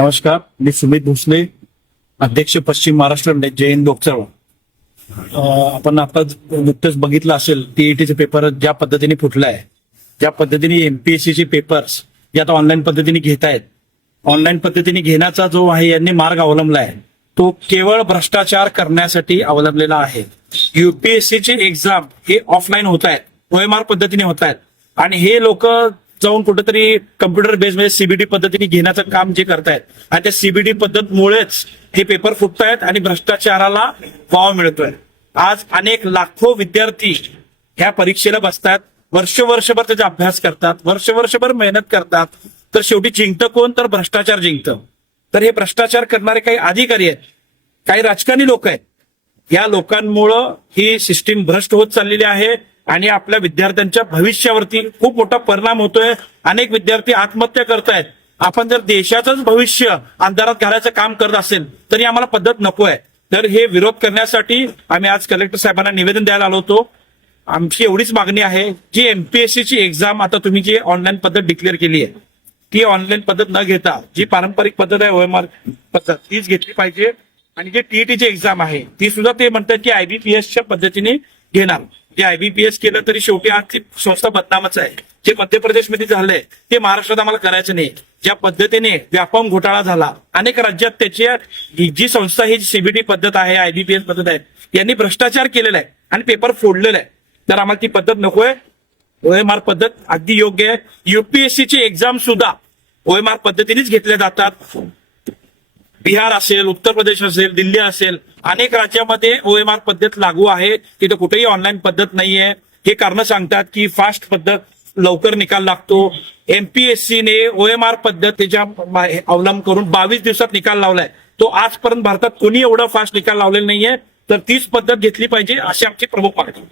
नमस्कार, मी सुमित भोसले, अध्यक्ष पश्चिम महाराष्ट्र जैन लोक चळवळ. आपण आता नुकतंच बघितलं असेल टीईटीचे पेपर ज्या पद्धतीने फुटलाय, ज्या पद्धतीने एमपीएससीचे पेपर्स जे आता ऑनलाईन पद्धतीने घेत आहेत. ऑनलाईन पद्धतीने घेण्याचा जो आहे यांनी मार्ग अवलंबलाय तो केवळ भ्रष्टाचार करण्यासाठी अवलंबलेला आहे. युपीएससीचे एक्झाम हे ऑफलाईन होत आहेत, ओएमआर पद्धतीने होत आहेत आणि हे लोक जाऊन कुठेतरी कम्प्युटर बेस मध्ये सीबीडी पद्धतीने घेण्याचं काम जे करतायत आणि त्या सीबीडी पद्धतमुळेच हे पेपर फुटतायत आणि भ्रष्टाचाराला वाव मिळतोय. आज अनेक लाखो विद्यार्थी ह्या परीक्षेला बसतात, वर्षभर त्याचा अभ्यास करतात, वर्षभर मेहनत करतात, तर शेवटी जिंकतं कोण? तर भ्रष्टाचार जिंकतं. तर हे भ्रष्टाचार करणारे काही अधिकारी आहेत, काही राजकारणी लोक आहेत. या लोकांमुळं ही सिस्टीम भ्रष्ट होत चाललेली आहे आणि आपल्या विद्यार्थ्यांच्या भविष्यावरती खूप मोठा परिणाम होतोय. अनेक विद्यार्थी आत्महत्या करतायत. आपण जर देशाचंच भविष्य अंधारात घालायचं काम करत असेल तरी आम्हाला पद्धत नको आहे. तर हे विरोध करण्यासाठी आम्ही आज कलेक्टर साहेबांना निवेदन द्यायला आलो होतो. आमची एवढीच मागणी आहे, जी एमपीएससीची एक्झाम आता तुम्ही जी ऑनलाईन पद्धत डिक्लेअर केली आहे ती ऑनलाईन पद्धत न घेता जी पारंपरिक पद्धत आहे ओएमआर पद्धत तीच घेतली पाहिजे. आणि जे टीईटीची एक्झाम आहे ती सुद्धा ते म्हणतात की आयबीपीएसच्या पद्धतीने घेणार. जे आयबीपीएस केलं तरी शेवटी आज ती संस्था बदनामच आहे. जे मध्य प्रदेशमध्ये झालंय ते महाराष्ट्रात आम्हाला करायचं नाही. ज्या पद्धतीने व्यापम घोटाळा झाला अनेक राज्यात त्याची जी संस्था ही सीबीडी पद्धत आहे, आयबीपीएस पद्धत आहे, यांनी भ्रष्टाचार केलेला आहे आणि पेपर फोडलेला आहे. तर आम्हाला ती पद्धत नकोय. ओएमआर पद्धत अगदी योग्य आहे. युपीएससीची एक्झाम सुद्धा ओएमआर पद्धतीनेच घेतल्या जातात. बिहार असेल, उत्तर प्रदेश असेल, दिल्ली असेल, अनेक राज्यामध्ये ओएमआर पद्धत लागू आहे. तिथे कुठेही ऑनलाईन पद्धत नाहीये. हे कारण सांगतात की फास्ट पद्धत, लवकर निकाल लागतो. एमपीएससीने ओएमआर पद्धतीच्या अवलंब करून 22 दिवसात निकाल लावलाय. तो आजपर्यंत भारतात कोणी एवढा फास्ट निकाल लावलेला नाहीये. तर तीच पद्धत घेतली पाहिजे अशी आमची प्रमुख मागणी.